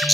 এখন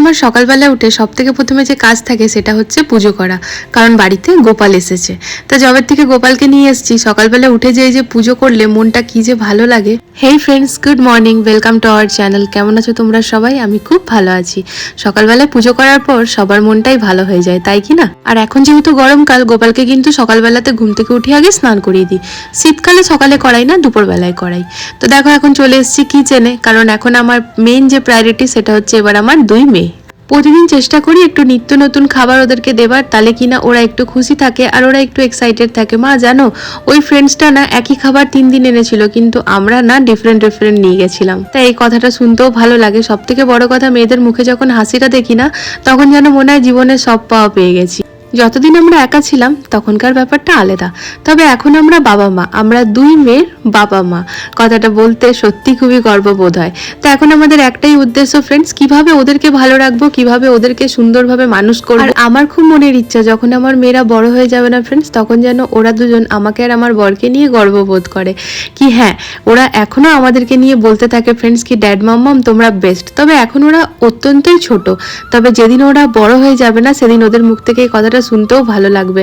আমার সকালবেলা উঠে সব থেকে প্রথমে যে কাজ থাকে সেটা হচ্ছে পুজো করা, কারণ বাড়িতে গোপাল এসেছে। তা জবের থেকে গোপালকে নিয়ে এসেছি, সকালবেলা উঠে যে যে পুজো করলে মনটা কি যে ভালো লাগে hey friends good morning welcome to our channel কেমন আছো তোমরা সবাই? আমি খুব ভালো আছি। সকালবেলায় পুজো করার পর সবার মনটাই ভালো হয়ে যায়, তাই কি না? আর এখন যেহেতু গরমকাল গোপালকে কিন্তু সকালবেলাতে ঘুম থেকে উঠে আগে স্নান করিয়ে দিই। শীতকালে সকালে করাই না, দুপুরবেলায় করাই। তো দেখো এখন চলে এসেছি কিচেনে কারণ এখন আমার মেন যে প্রায়োরিটি সেটা হচ্ছে এবার আমার দুই মেয়ে। প্রতিদিন চেষ্টা করি একটু নিত্য নতুন খাবার ওদেরকে দেবার, তাহলে কিনা ওরা একটু খুশি থাকে আর ওরা একটু এক্সাইটেড থাকে। মা, জানো, ওই ফ্রেন্ডসটা না একই খাবার তিন দিন এনেছিল, কিন্তু আমরা না ডিফারেন্ট ডিফারেন্ট নিয়ে গেছিলাম। তাই এই কথাটা শুনতেও ভালো লাগে। সব থেকে বড় কথা, মেয়েদের মুখে যখন হাসিটা দেখি না, তখন যেন মনে হয় জীবনের সব পাওয়া পেয়ে গেছি। যতদিন আমরা একা ছিলাম, তখনকার ব্যাপারটা আলাদা। তবে এখন আমরা বাবা মা, আমরা দুই মেয়ের বাবা মা। কথাটা বলতে সত্যি খুবই গর্ববোধ হয়। তো এখন আমাদের একটাই উদ্দেশ্য ফ্রেন্ডস কীভাবে ওদেরকে ভালো রাখব, কীভাবে ওদেরকে সুন্দরভাবে মানুষ করব? আমার খুব মনের ইচ্ছা, যখন আমার মেয়েরা বড় হয়ে যাবে না ফ্রেন্ডস তখন যেন ওরা দুজন আমাকে আর আমার বরকে নিয়ে গর্ববোধ করে। কি হ্যাঁ ওরা এখনও আমাদেরকে নিয়ে বলতে থাকে ফ্রেন্ডস কি ড্যাড মাম্মাম তোমরা বেস্ট তবে এখন ওরা অত্যন্তই ছোট। তবে যেদিন ওরা বড় হয়ে যাবে না, সেদিন ওদের মুখ থেকে এই কথাটা শুনতেও ভালো লাগবে।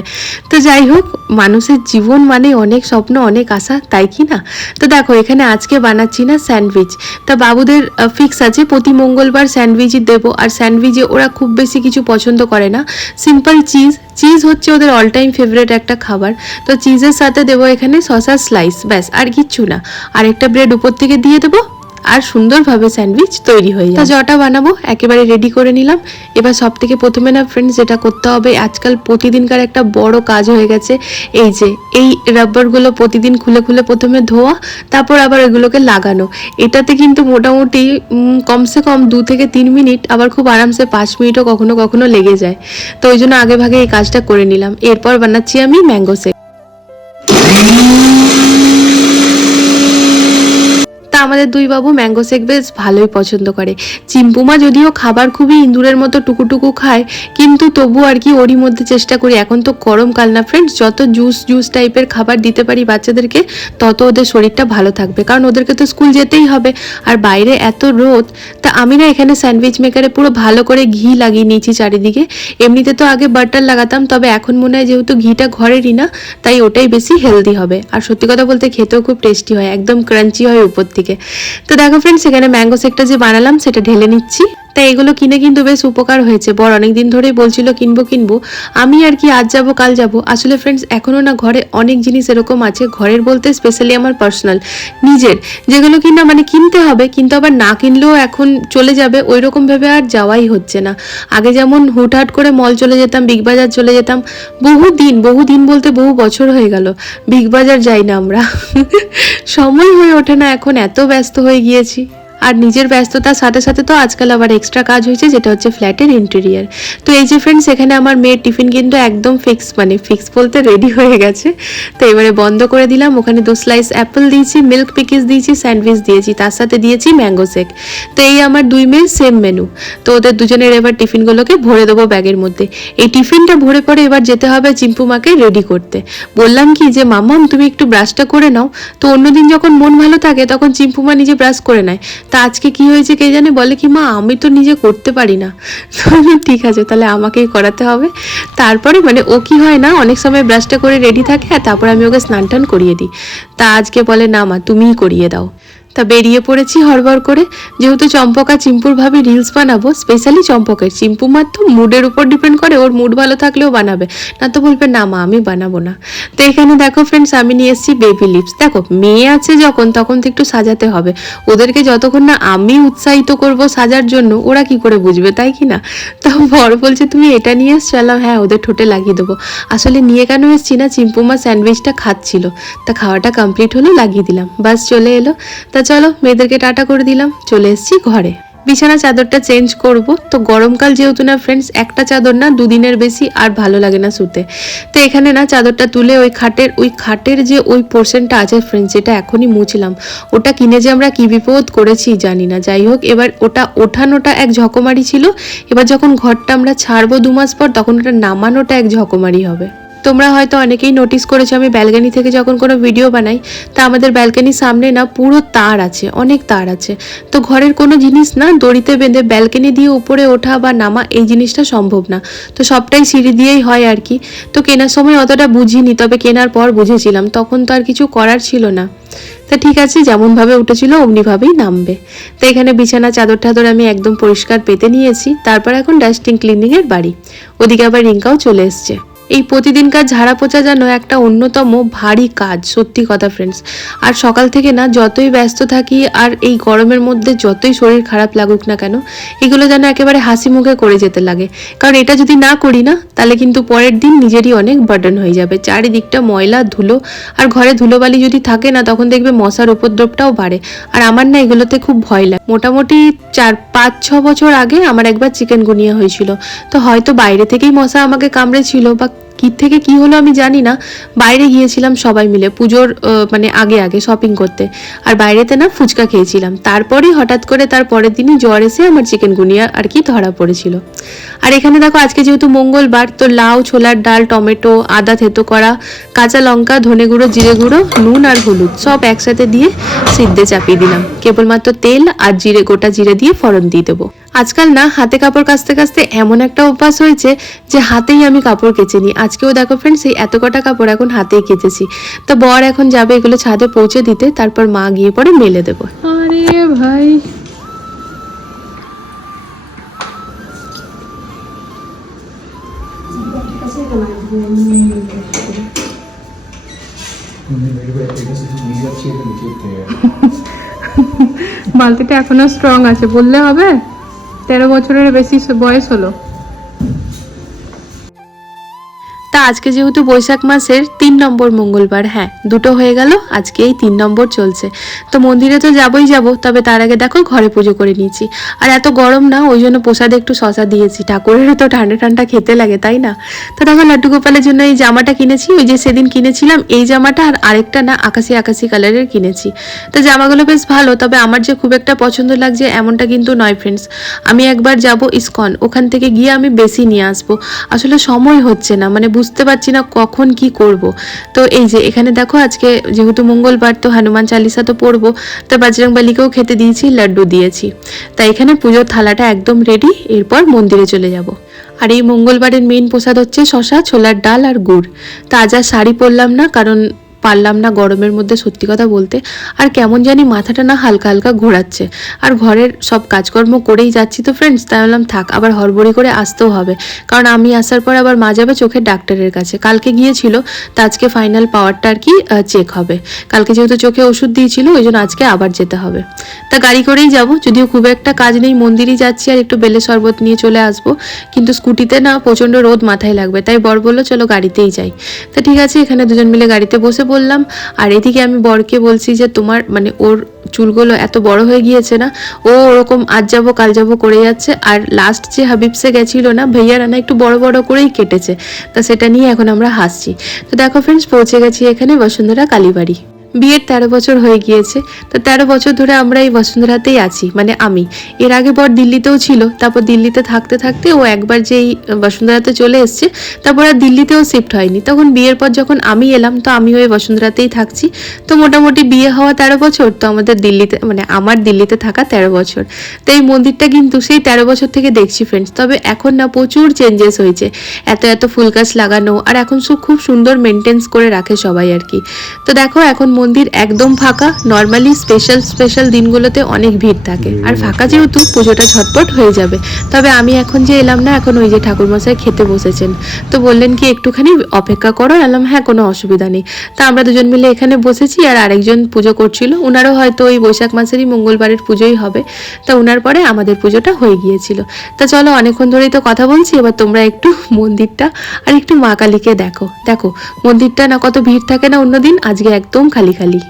তো যাই হোক, মানুষের জীবন মানে অনেক স্বপ্ন, অনেক আশা, তাই কি না? তো দেখো, এখানে আজকে বানাচ্ছি না স্যান্ডউইচ। তা বাবুদের ফিক্স আছে, প্রতি মঙ্গলবার স্যান্ডউইচই দেবো। আর স্যান্ডউইচে ওরা খুব বেশি কিছু পছন্দ করে না। সিম্পল চিজ চিজ হচ্ছে ওদের অল টাইম ফেভারিট একটা খাবার। তো চিজের সাথে দেবো এখানে শসার স্লাইস ব্যাস, আর কিচ্ছু না। আর একটা ব্রেড উপর থেকে দিয়ে দেবো। আর সুন্দরভাবে স্যান্ডউইচ তৈরি হয়ে যায় জটা বানাবো, একেবারে রেডি করে নিলাম। এবার সব থেকে প্রথমে না ফ্রেন্ডস যেটা করতে হবে, আজকাল প্রতিদিনকার একটা বড় কাজ হয়ে গেছে। এই যে, এই রাবারগুলো প্রতিদিন খুলে খুলে প্রথমে ধোয়া, তারপর আবার এগুলোকে লাগানো। এটাতে কিন্তু মোটামুটি কমসে কম দু থেকে তিন মিনিট, আবার খুব আরামসে পাঁচ মিনিটও কখনো কখনো লেগে যায়। তো ওই জন্য আগে ভাগে এই কাজটা করে নিলাম। এরপর বানাচ্ছি আমি ম্যাঙ্গো শেক আমাদের দুই বাবু ম্যাঙ্গো শেক বেশ ভালোই পছন্দ করে। চিম্পুমা যদিও খাবার খুবই ইঁদুরের মতো টুকুটুকু খায়, কিন্তু তবু আর কি ওরই মধ্যে চেষ্টা করি। এখন তো গরমকাল না ফ্রেন্ডস যত জুস জুস টাইপের খাবার দিতে পারি বাচ্চাদেরকে, তত ওদের শরীরটা ভালো থাকবে। কারণ ওদেরকে তো স্কুল যেতেই হবে। আর বাইরে এত রোদ, তা আমি না এখানে স্যান্ডউইচ মেকারে পুরো ভালো করে ঘি লাগিয়ে নিয়েছি চারিদিকে। এমনিতে তো আগে বাটার লাগাতাম, তবে এখন মনে হয় যেহেতু ঘিটা ঘরেরই না, তাই ওটাই বেশি হেলদি হবে। আর সত্যি কথা বলতে খেতেও খুব টেস্টি হয়, একদম ক্রাঞ্চি হয় উপর থেকে। তো দেখো ফ্রেন্ডস এখানে ম্যাঙ্গো শেকটা যে বানালাম সেটা ঢেলে নিচ্ছি। তাই এগুলো কিনে কিন্তু বেশ উপকার হয়েছে। বর অনেকদিন ধরেই বলছিল, কিনবো কিনবো। আমি আর কি আজ যাব, কাল যাব? আসলে ফ্রেন্ডস এখনও না ঘরে অনেক জিনিস এরকম আছে, ঘরের বলতে স্পেশালি আমার পার্সোনাল নিজের। যেগুলো কিনা মানে কিনতে হবে, কিন্তু আবার না কিনলেও এখন চলে যাবে ওই রকম ভাবে আর যাওয়াই হচ্ছে না। আগে যেমন হুটহাট করে মল চলে যেতাম বিগ বাজার চলে যেতাম, বহু দিন বহু দিন বলতে বহু বছর হয়ে গেল বিগ বাজার যাই না আমরা। সময় হয়ে ওঠে না, এখন এত ব্যস্ত হয়ে গিয়েছি। আর নিজের ব্যস্ততার সাথে সাথে তো আজকাল আবার এক্সট্রা কাজ হয়েছে, যেটা হচ্ছে ফ্ল্যাটের ইন্টেরিয়ার তো এই যে ফ্রেন্ডস এখানে আমার মেয়ের টিফিন কিন্তু একদম ফিক্স মানে ফিক্স বলতে রেডি হয়ে গেছে। তো এবারে বন্ধ করে দিলাম, ওখানে দু স্লাইস অ্যাপেল দিয়েছি মিল্ক পিকিস দিয়েছি স্যান্ডউইচ দিয়েছি, তার সাথে দিয়েছি ম্যাঙ্গো শেক তো এই আমার দুই মেয়ের সেম মেনু তো ওদের দুজনের এবার টিফিনগুলোকে ভরে দেবো ব্যাগের মধ্যে। এই টিফিনটা ভরে পরে এবার যেতে হবে চিম্পুমাকে রেডি করতে। বললাম কি যে, মামাম, তুমি একটু ব্রাশটা করে নাও। তো অন্যদিন যখন মন ভালো থাকে, তখন চিম্পুমা নিজে ব্রাশ করে নেয়। তা আজকে কি হয়েছে কে জানে? বলে কি, মা, আমি তো নিজে করতে পারি না। ঠিক আছে, তাহলে আমাকেই করাতে হবে। তারপরে মানে ও কি হয় না, অনেক সময় ব্রাশটা করে রেডি থাকে আর তারপরে আমি ওকে স্নান টান করিয়ে দিই। তা আজকে বলে, না, মা, তুমিই করিয়ে দাও। তা বেরিয়ে পড়েছি হড়বড় করে। যেহেতু চম্পকা চিম্পুর ভাবে রিলস বানাবো স্পেশালি চম্পকের। চিম্পু মার তো মুডের উপর ডিপেন্ড করে, ওর মুড ভালো থাকলেও বানাবে। না তো বলবে, না মা, আমি বানাবো না। তো এখানে দেখো ফ্রেন্ডস আমি নিয়ে এসেছি বেবি লিপস দেখো, মেয়ে আছে যখন, তখন তো একটু সাজাতে হবে। ওদেরকে যতক্ষণ না আমি উৎসাহিত করব সাজার জন্য, ওরা কি করে বুঝবে, তাই কি না? তো বর বলছে, তুমি এটা নিয়ে এসছো হ্যাঁ ওদের ঠোঁটে লাগিয়ে দেবো। আসলে নিয়ে কেন এসছি না চিম্পুমা স্যান্ডউইচটা খাচ্ছিল। তা খাওয়াটা কমপ্লিট হলো, লাগিয়ে দিলাম। বাস চলে এলো। তা চলো, মেয়েদেরকে টাটা করে দিলাম, চলে এসেছি ঘরে। বিছানা চাদরটা চেঞ্জ করব, তো গরমকাল যেহেতু না ফ্রেন্ডস একটা চাদর না দুদিনের বেশি আর ভালো লাগে না শুতে। তো এখানে না চাদরটা তুলে ওই খাটের ওই খাটের যে ওই পোর্শনটা আছে ফ্রেন্ডস যেটা এখনই মুছলাম, ওটা কিনে যে আমরা কি বিপদ করেছি জানি না। যাই হোক, এবার ওটা ওঠানোটা এক ঝকমারি ছিল, এবার যখন ঘরটা আমরা ছাড়বো দু মাস পর, তখন ওটা নামানোটা এক ঝকমারি হবে। তোমরা হয়তো অনেকেই নোটিস করেছ, আমি ব্যালকানি থেকে যখন কোনো ভিডিও বানাই, তা আমাদের ব্যালকানির সামনে না পুরো তার আছে, অনেক তার আছে। তো ঘরের কোনো জিনিস না দড়িতে বেঁধে ব্যালকানি দিয়ে উপরে ওঠা বা নামা এই জিনিসটা সম্ভব না। তো সবটাই সিঁড়ি দিয়েই হয় আর কি। তো কেনার সময় অতটা বুঝিনি, তবে কেনার পর বুঝেছিলাম, তখন তো আর কিছু করার ছিল না। তা ঠিক আছে, যেমনভাবে উঠেছিল, অমনিভাবেই নামবে। তো এখানে বিছানা, চাদর টাদর আমি একদম পরিষ্কার পেতে নিয়েছি, তারপর এখন ডাস্টিং ক্লিনিংয়ের বাড়ি। ওদিকে আবার রিঙ্কাও চলে এসছে। এই প্রতিদিনকার ঝাড়া পোছা যেন একটা অন্যতম ভারী কাজ, সত্যি কথা ফ্রেন্ডস আর সকাল থেকে না যতই ব্যস্ত থাকি আর এই গরমের মধ্যে যতই শরীর খারাপ লাগুক না কেন, এগুলো যেন একেবারে হাসি মুখে করে যেতে লাগে। কারণ এটা যদি না করি না, তাহলে কিন্তু পরের দিন নিজেরই অনেক বার্ডেন হয়ে যাবে। চারিদিকটা ময়লা, ধুলো আর ঘরে ধুলোবালি যদি থাকে না, তখন দেখবে মশার উপদ্রবটাও বাড়ে। আর আমার না এগুলোতে খুব ভয় লাগে। মোটামুটি চার, পাঁচ, ছ বছর আগে আমার একবার চিকেন গুনিয়া হয়েছিল। তো হয়তো বাইরে থেকেই মশা আমাকে কামড়েছিল বা কি থেকে কি হলো আমি জানি না। বাইরে গিয়েছিলাম সবাই মিলে, পুজোর মানে আগে আগে শপিং করতে। আর বাইরেতে না ফুচকা খেয়েছিলাম। তারপরেই হঠাৎ করে তার পরের দিনই জ্বর এসে আমার চিকেন গুনিয়া আর কি ধরা পড়েছিল। আর এখানে দেখো, আজকে যেহেতু মঙ্গলবার, তো লাউ, ছোলার ডাল, টমেটো, আদা থেতো করা, কাঁচা লঙ্কা, ধনে গুঁড়ো, জিরে গুঁড়ো, নুন আর হলুদ সব একসাথে দিয়ে সিদ্ধে চাপিয়ে দিলাম। কেবলমাত্র তেল আর জিরে, গোটা জিরে দিয়ে ফোড়ন দিয়ে দেবো। আজকাল না হাতে কাপড় কাচতে কাচতে এমন একটা অভ্যাস হয়েছে যে হাতেই আমি কাপড় কেচে নিই। আজকেও দেখো ফ্রেন্ডস এই এত কটা কাপড় এখন হাতেই কেচেছি। তো বর এখন যাবে এগুলো ছাদে পৌঁছে দিতে তারপর মা গিয়ে পরে মেলে দেবো। আরে ভাই। বালতিটা এখনও স্ট্রং আছে বললে হবে? তেরো বছরের বেশি বয়স হলো। তা আজকে যেহেতু বৈশাখ মাসের তিন নম্বর মঙ্গলবার হ্যাঁ দুটো হয়ে গেল, আজকে এই তিন নম্বর চলছে। তো মন্দিরে তো যাবই যাব, তবে তার আগে দেখো ঘরে পুজো করে নিয়েছি। আর এত গরম না, ওই জন্য প্রসাদে একটু শশা দিয়েছি। ঠাকুরেরও তো ঠান্ডা ঠান্ডা খেতে লাগে, তাই না? তো দেখো লাড্ডু গোপালের জন্য এই জামাটা কিনেছি, ওই যে সেদিন কিনেছিলাম, এই জামাটা আর আরেকটা না, আকাশি আকাশি কালারের কিনেছি। তো জামাগুলো বেশ ভালো, তবে আমার যে খুব একটা পছন্দ লাগছে এমনটা কিন্তু নয় ফ্রেন্ডস আমি একবার যাব ইসকন, ওখান থেকে গিয়ে আমি বেশি নিয়ে আসব। আসলে সময় হচ্ছে না মানে বুঝতে পারছি না কখন কি করব। তো এই যে, এখানে দেখো আজকে যেহেতু মঙ্গলবার, তো হনুমান চালিসা তো পড়ব, তো বাজরংবালিকেও খেতে দিয়েছি, লাড্ডু দিয়েছি। তাই এখানে পুজোর থালাটা একদম রেডি এরপর মন্দিরে চলে যাব। আর এই মঙ্গলবারের মেইন প্রসাদ হচ্ছে শশা, ছোলার ডাল আর গুড়। তা আজ আর শাড়ি পরলাম না, কারণ পারলাম না গরমের মধ্যে সত্যি কথা বলতে। আর কেমন জানি মাথাটা না হালকা হালকা ঘোরাচ্ছে। আর ঘরের সব কাজকর্ম করেই যাচ্ছি তো ফ্রেন্ডস তাই বললাম থাক, আবার হড়বড়ি করে আসতেও হবে। কারণ আমি আসার পর আবার মা যাবে চোখের ডাক্তারের কাছে। কালকে গিয়েছিল, তা আজকে ফাইনাল পাওয়ারটা আর কি চেক হবে। কালকে যেহেতু চোখে ওষুধ দিয়েছিল, ওই জন্য আজকে আবার যেতে হবে। তা গাড়ি করেই যাব, যদিও খুব একটা কাজ নেই, মন্দিরই যাচ্ছি আর একটু বেলে শরবত নিয়ে চলে আসব। কিন্তু স্কুটিতে না প্রচণ্ড রোদ মাথায় লাগবে, তাই বর বলল, চলো গাড়িতেই যাই। তা ঠিক আছে, এখানে দুজন মিলে গাড়িতে বসে বললাম, আর এদিকে আমি বরকে বলছি যে তোমার মানে ওর চুলগুলো এত বড় হয়ে গিয়েছে না, ও ওরকম আজ যাব, কাল যাব করে যাচ্ছে, আর লাস্ট যে হাবিবসে গেছিল না, ভাইয়া রানা একটু বড় বড় করেই কেটেছে, তা সেটা নিয়ে এখন আমরা হাসছি। তো দেখো ফ্রেন্ডস পৌঁছে গেছি এখানে বসুন্ধরা কালীবাড়ি। বিয়ের তেরো বছর হয়ে গিয়েছে। তো তেরো বছর ধরে আমরা এই বসুন্ধরাতেই আছি মানে আমি। এর আগে বর দিল্লিতেও ছিল, তারপর দিল্লিতে থাকতে থাকতে ও একবার যেই বসুন্ধরাতে চলে এসছে, তারপর আর দিল্লিতেও শিফট হয়নি। তখন বিয়ের পর যখন আমি এলাম, তো আমি ওই বসুন্ধরাতেই থাকছি। তো মোটামুটি বিয়ে হওয়া তেরো বছর, তো আমাদের দিল্লিতে মানে আমার দিল্লিতে থাকা তেরো বছর। তো এই মন্দিরটা কিন্তু সেই তেরো বছর থেকে দেখছি ফ্রেন্ডস তবে এখন না প্রচুর চেঞ্জেস হয়েছে। এত এত ফুল গাছ লাগানো, আর এখন সব খুব সুন্দর মেনটেন্স করে রাখে সবাই আর কি। তো দেখো, এখন মন্দির একদম ফাঁকা নর্মালি স্পেশাল স্পেশাল দিনগুলোতে অনেক ভিড় থাকে। আর ফাঁকা যেহেতু, পুজোটা ঝটপট হয়ে যাবে। তবে আমি এখন যে এলাম না, এখন ওই যে ঠাকুরমশাই খেতে বসেছেন। তো বললেন কি, একটুখানি অপেক্ষা করো এলাম হ্যাঁ কোনো অসুবিধা নেই। তা আমরা দুজন মিলে এখানে বসেছি, আর আরেকজন পুজো করছিল। ওনারও হয়তো ওই বৈশাখ মাসেরই মঙ্গলবারের পুজোই হবে। তা ওনার পরে আমাদের পুজোটা হয়ে গিয়েছিল। তা চলো, অনেকক্ষণ ধরেই তো কথা বলছি, এবার তোমরা একটু মন্দিরটা আর একটু মা কালীকে দেখো। দেখো, মন্দিরটা না কত ভিড় থাকে না অন্যদিন, আজকে একদম খালি। खाली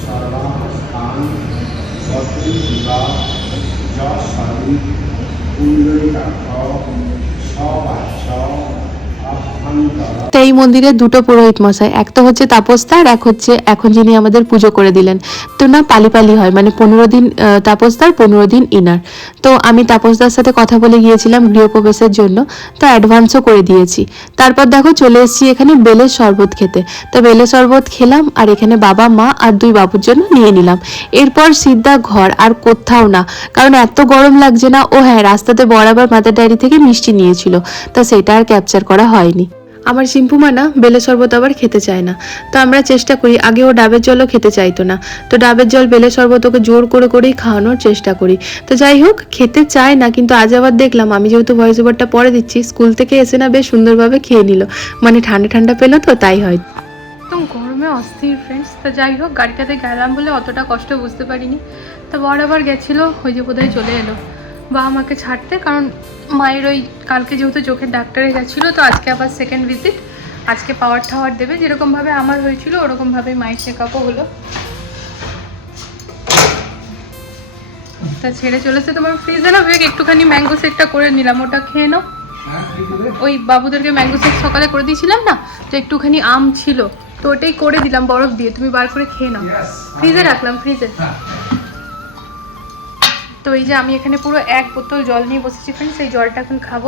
সর্বাস্থান সত্যি যা সর্বী কুণ্ডলিকাক্ষ তো এই মন্দিরে দুটো পুরোহিত মশাই এক তো হচ্ছে তাপসদা আর এক হচ্ছে এখন যিনি আমাদের পুজো করে দিলেন। তো না পালি পালি হয় মানে পনেরো দিন আহ, তাপসদার পনেরো দিন ইনার। তো আমি তাপসদার সাথে কথা বলে গিয়েছিলাম গৃহপ্রবেশের জন্য তো অ্যাডভান্সও করে দিয়েছি। তারপর দেখো চলে এসেছি এখানে বেলের শরবত খেতে। তো বেলের শরবত খেলাম আর এখানে বাবা মা আর দুই বাবুর জন্য নিয়ে নিলাম। এরপর সিদ্ধা ঘর আর কোথাও না কারণ এত গরম লাগছে না ও হ্যাঁ রাস্তাতে বরাবর মাদার ডায়েরি থেকে মিষ্টি নিয়েছিল তো সেটা আর ক্যাপচার করা হয়নি। আমার শিম্পুমা না বেলে শরবত আবার খেতে চায় না। তো আমরা চেষ্টা করি আগে ও ডাবের জলও খেতে চাইতো না। তো ডাবের জল, বেলে শরবত ওকে জোর করে করেই খাওয়ানোর চেষ্টা করি। তো যাই হোক, খেতে চায় না, কিন্তু আজ আবার দেখলাম, আমি যেহেতু ভয়েস ওভারটা পরে দিচ্ছি স্কুল থেকে এসে না বেশ সুন্দরভাবে খেয়ে নিল। মানে ঠান্ডা ঠান্ডা পেল তো, তাই হয়। গরমে অস্থির ফ্রেন্ডস তো যাই হোক, গাড়িটাতে গেলাম বলে অতটা কষ্ট বুঝতে পারিনি। তো বর আবার গেছিল, ওই যে বোধহয় চলে এলো। বা আমাকে ছাড়তে, কারণ মায়ের ওই কালকে যেহেতু চোখের ডাক্তারে গেছিল তো আজকে আবার সেকেন্ড ভিজিট আজকে পাওয়ার টাওয়ার দেবে। যেরকমভাবে আমার হয়েছিল ওরকমভাবে মায়ের চেক আপও হলো। তা ছেড়ে চলেছে তোমার ফ্রিজে না? ভেবে একটুখানি ম্যাঙ্গো শেকটা করে নিলাম। ওটা খেয়ে নাও। ওই বাবুদেরকে ম্যাঙ্গো শেক সকালে করে দিয়েছিলাম না? তো একটুখানি আম ছিল। তো ওটাই করে দিলাম বরফ দিয়ে। তুমি বার করে খেয়ে নাও। ফ্রিজে রাখলাম ফ্রিজে তো এই যে আমি এখানে পুরো এক বোতল জল নিয়ে বসেছি ফ্রেন্ডস সেই জলটা এখন খাব।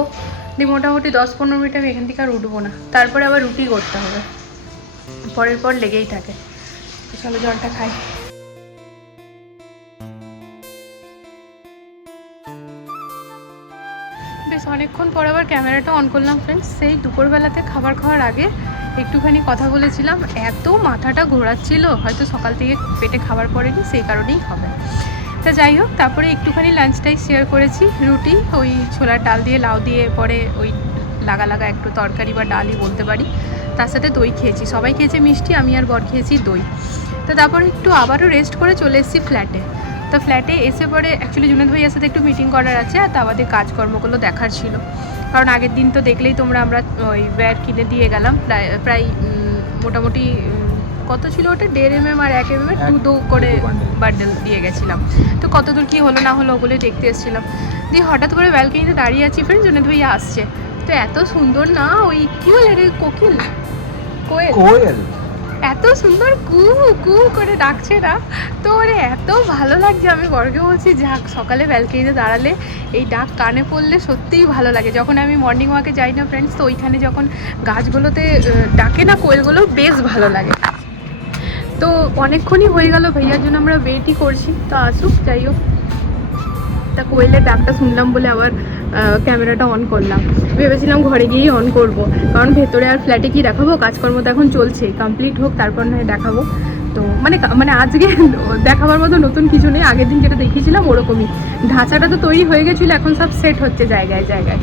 দিয়ে মোটামুটি দশ পনেরো মিনিট আমি এখান থেকে আর উঠবো না। তারপরে আবার রুটি করতে হবে। পরের পর লেগেই থাকে। চলো জলটা খাই। বেশ, অনেকক্ষণ পর আবার ক্যামেরাটা অন করলাম ফ্রেন্ডস সেই দুপুরবেলাতে খাবার খাওয়ার আগে একটুখানি কথা বলেছিলাম। এত মাথাটা ঘোরাচ্ছিল, হয়তো সকাল থেকে পেটে খাবার পড়েনি, সেই কারণেই হবে। তা যাই হোক, তারপরে একটুখানি লাঞ্চটাই শেয়ার করেছি। রুটি, ওই ছোলার ডাল দিয়ে, লাউ দিয়ে, পরে ওই লাগা লাগা একটু তরকারি বা ডালই বলতে পারি। তার সাথে দই খেয়েছি। সবাই খেয়েছে মিষ্টি, আমি আর বর খেয়েছি দই। তো তারপর একটু আবারও রেস্ট করে চলে এসেছি ফ্ল্যাটে তো ফ্ল্যাটে এসে পরে অ্যাকচুয়ালি জুনেদ ভাইয়ার সাথে একটু মিটিং করার আছে আর তা আমাদের কাজকর্মগুলো দেখার ছিল। কারণ আগের দিন তো দেখলেই তোমরা আমরা ওই ব্যাট কিনে দিয়ে গেলাম। প্রায় প্রায় মোটামুটি কত ছিল ওটা? দেড় এম এম আর এক এম এম দু দু করে বান্ডেল দিয়ে গেছিলাম। তো কত দূর কী হলো না হলো ওগুলোই দেখতে এসেছিলাম। দিয়ে হঠাৎ করে ব্যালকনিতে দাঁড়িয়ে আছি ফ্রেন্ড জুনেদ ভাইয়া আসছে। তো এত সুন্দর না ওই কী বলে রে কোকিল? কোয়েল। কোয়েল। এত সুন্দর কু কু করে ডাকছে না। তো ওরে এত ভালো লাগছে। আমি বর্গে বলছি যাক সকালে ব্যালকনিতে দাঁড়ালে এই ডাক কানে পড়লে সত্যিই ভালো লাগে। যখন আমি মর্নিং ওয়াকে যাই না ফ্রেন্ডস তো ওইখানে যখন গাছগুলোতে ডাকে না কোয়েলগুলো বেশ ভালো লাগে। তো অনেকক্ষণই হয়ে গেল ভাইয়ার জন্য আমরা ওয়েটই করছি। তো আসুক, যাই হোক। তা কোয়েলের ডাকটা শুনলাম বলে আবার ক্যামেরাটা অন করলাম। ভেবেছিলাম ঘরে গিয়েই অন করব। কারণ ভেতরে আর ফ্ল্যাটে কি দেখাবো? কাজকর্ম তো এখন চলছে। কমপ্লিট হোক, তারপর নয় দেখাবো। তো মানে মানে আজকে দেখাবার মতো নতুন কিছু নেই। আগের দিন যেটা দেখিয়েছিলাম ওরকমই। ঢাঁচাটা তো তৈরি হয়ে গেছিল, এখন সব সেট হচ্ছে জায়গায় জায়গায়।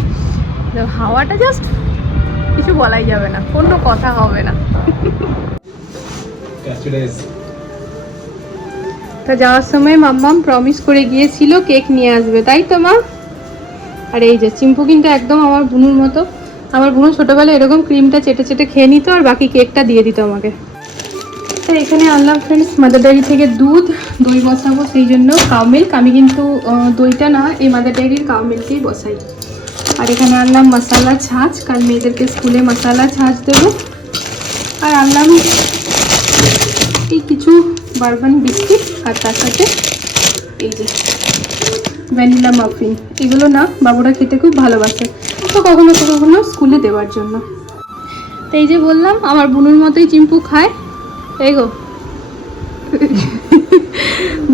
তো হাওয়াটা জাস্ট কিছু বলাই যাবে না। কোনো কথা হবে না। তা যাওয়ার সময় মাম্মাম প্রমিস করে গিয়েছিল কেক নিয়ে আসবে, তাই তো মা? আর এই যে চিম্পু কিন্তু একদম আমার বুনুর মতো। আমার বুনু ছোটোবেলায় এরকম ক্রিমটা চেটে চেটে খেয়ে নিত আর বাকি কেকটা দিয়ে দিত আমাকে। তো এখানে আনলাম ফ্রেন্ডস মাদার ডেয়ারি থেকে দুধ, দই বসাবো, সেই জন্য কাউ মিল্ক আমি কিন্তু দইটা না, এই মাদার ডেয়ারির কাউ মিল্কেই বসাই। আর এখানে আনলাম মশালা ছাঁচ, কাল মেয়েদেরকে স্কুলে মশালা ছাঁচ দেবো আর আনলাম এই কিছু বারবান বিস্কিট আর তার সাথে এই যে ভ্যানিলা মাফিন। এগুলো না বাবুরা খেতে খুব ভালোবাসে। তো কখনো কখনো স্কুলে দেওয়ার জন্য। তো এই যে বললাম, আমার বুনুর মতোই চিম্পু খায়। এই গো।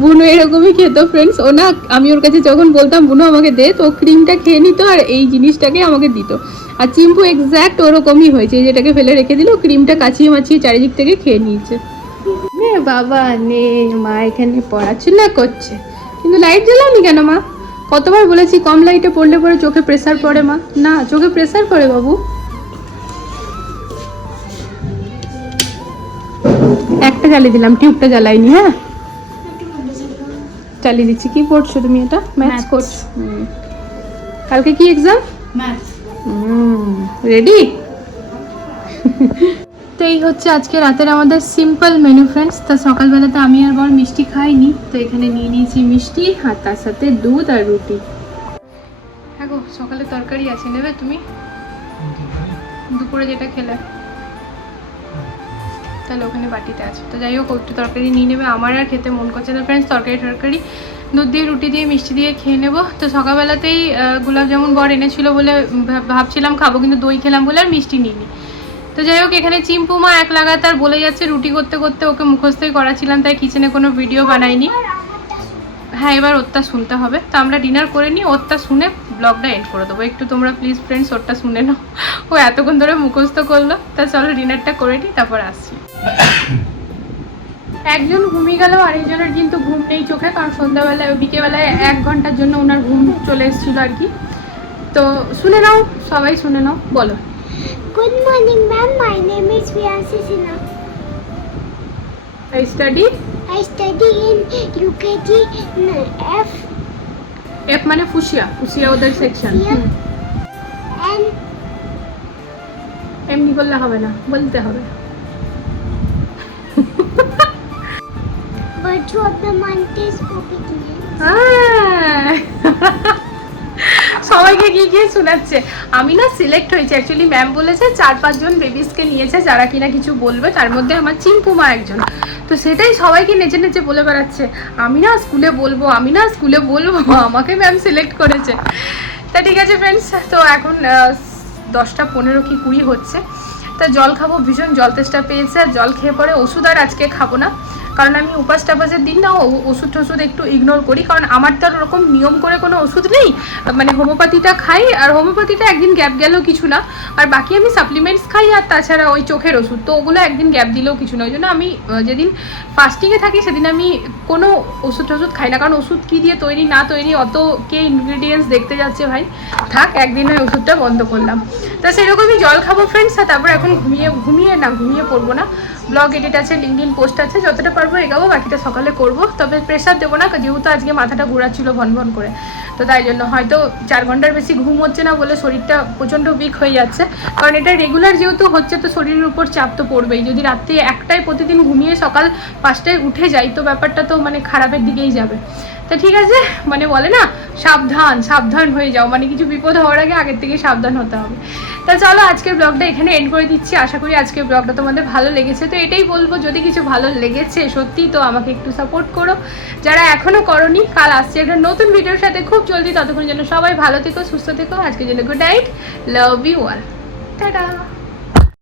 বুনু এরকমই খেত ফ্রেন্ডস ও না, আমি ওর কাছে যখন বলতাম, বুনু, আমাকে দে। তো ক্রিমটা খেয়ে নিত আর এই জিনিসটাকে আমাকে দিত। আর চিম্পু এক্স্যাক্ট ওরকমই হয়েছে যেটাকে ফেলে রেখে দিল ক্রিমটা কাছিয়ে মাছিয়ে চারিদিক থেকে খেয়ে নিয়েছে। নে বাবা নে মা এখানে পড়াশোনা করছে। কিন্তু লাইট জ্বালাওনি কেন মা? কতবার বলেছি কম লাইটে পড়লে পরে চোখে প্রেসার পড়ে মা। না চোখে প্রেসার পড়ে বাবু। একটা জ্বালিয়ে দিলাম টিউবটা জ্বালাইনি হ্যাঁ? চালিয়ে দিচ্ছি। কি পড়ছো তুমি এটা? ম্যাথস. কোর্স কালকে কি এক্সাম রেডি তো এই হচ্ছে আজকে রাতের আমাদের সিম্পল মেনু ফ্রেন্ডস তা সকালবেলাতে আমি আর বর মিষ্টি খাইনি তো এখানে নিয়ে নিয়েছি মিষ্টি আর তার সাথে দুধ আর রুটি। হ্যাঁ গো সকালে তরকারি আছে নেবে তুমি? দুপুরে যেটা খেলে। তাহলে ওখানে বাটিতে আছে। তো যাই হোক একটু তরকারি নিয়ে নেবে। আমার আর খেতে মন করছে না ফ্রেন্ডস তরকারি টরকারি দুধ দিয়ে রুটি দিয়ে মিষ্টি দিয়ে খেয়ে নেব। তো সকালবেলাতেই আহ, গোলাপ জামুন বর এনেছিল বলে ভাবছিলাম খাব কিন্তু দই খেলাম বলে আর মিষ্টি নিইনি। তো যাই হোক, এখানে চিম্পুমা এক লাগাতার বলে যাচ্ছে রুটি করতে করতে ওকে মুখস্থই করাছিলাম তাই কিচেনে কোনো ভিডিও বানাইনি হ্যাঁ এবার ওরটা শুনতে হবে। তো আমরা ডিনার করে নিই, ওরটা শুনে ব্লগটা এন্ড করে দেবো। একটু তোমরা প্লিজ ফ্রেন্ডস ওরটা শুনে নাও। ও এতক্ষণ ধরে মুখস্থ করল। তা চলো ডিনারটা করে নিই, তারপর আসছি। একজন ঘুমিয়ে গেল আরেকজনের কিন্তু ঘুম নেই চোখে, কারণ সন্ধ্যাবেলায় বিকেলবেলায় এক ঘণ্টার জন্য ওনার ঘুম চলে এসেছিল আর কি। তো শুনে নাও, সবাই শুনে নাও, বলো। Good morning, ma'am. My name is Viyansi Sinha. I study I study in UKG F F মানে ফুসিয়া ফুসিয়া ওদের সেকশন Yeah. and এমনি করলে হবে না বলতে হবে virtue of the month is obedience. হ্যাঁ। সবাইকে গিয়ে গিয়ে শোনাচ্ছে? আমি না সিলেক্ট হয়েছি। অ্যাকচুয়ালি ম্যাম বলেছে চার পাঁচজন বেবিসকে নিয়েছে, যারা কিনা কিছু বলবে। তার মধ্যে আমার চিম্পুমা একজন। তো সেটাই সবাইকে নেচে নেচে বলে বেড়াচ্ছে। আমি না স্কুলে বলব, আমি না স্কুলে বলব, আমাকে ম্যাম সিলেক্ট করেছে। তা ঠিক আছে ফ্রেন্ডস তো এখন দশটা পনেরো কি কুড়ি হচ্ছে। তা জল খাব, ভীষণ জল তেষ্টা পেয়েছে, আর জল খেয়ে পরে ওষুধ আর আজকে খাব না। কারণ আমি উপাস টাপাসের দিন না ওষুধ টষুধ একটু ইগনোর করি। কারণ আমার তো আর ওরকম নিয়ম করে কোনো ওষুধ নেই। মানে হোমিওপ্যাথিটা খাই, আর হোমিওপ্যাথিটা একদিন গ্যাপ গেলেও কিছু না। আর বাকি আমি সাপ্লিমেন্টস খাই, আর তাছাড়া ওই চোখের ওষুধ। তো ওগুলো একদিন গ্যাপ দিলেও কিছু না। ওই জন্য আমি যেদিন ফাস্টিংয়ে থাকি, সেদিন আমি কোনো ওষুধ টষুধ খাই না। কারণ ওষুধ কী দিয়ে তৈরি, না তৈরি, অত কে ইনগ্রিডিয়েন্টস দেখতে যাচ্ছে ভাই? থাক, একদিন ওই ওষুধটা বন্ধ করলাম। তা সেরকমই জল খাব ফ্রেন্ডস আর তারপর এখন ঘুমিয়ে ঘুমিয়ে না, ঘুমিয়ে পড়ব না। ব্লগ এডিট আছে লিঙ্কডিন পোস্ট আছে, যতটা পারব এগাবো, বাকিটা সকালে করব। তবে প্রেশার দেবো না, যেহেতু আজকে মাথাটা ঘোরাচ্ছিল ভন করে। তো তাই জন্য হয়তো চার ঘণ্টার বেশি ঘুম হচ্ছে না বলে শরীরটা প্রচণ্ড উইক হয়ে যাচ্ছে। কারণ এটা রেগুলার যেহেতু হচ্ছে, তো শরীরের উপর চাপ তো পড়বেই। যদি রাত্রে একটাই প্রতিদিন ঘুমিয়ে সকাল পাঁচটায় উঠে যাই, তো ব্যাপারটা তো মানে খারাপের দিকেই যাবে। তা ঠিক আছে মানে বলে না, সাবধান সাবধান হয়ে যাও। মানে কিছু বিপদ হওয়ার আগে আগের থেকে সাবধান হতে হবে। তা চলো, আজকের ব্লগটা এখানে এন্ড করে দিচ্ছি। আশা করি আজকের ব্লগটা তোমাদের ভালো লেগেছে। তো এটাই বলব, যদি কিছু ভালো লেগেছে সত্যি, তো আমাকে একটু সাপোর্ট করো। যারা এখনও করনি, কাল আসছে একটা নতুন ভিডিওর সাথে। খুব জলদি ততক্ষণ যেন সবাই ভালো থেকো, সুস্থ থেকো। আজকের জন্য good night love you all tata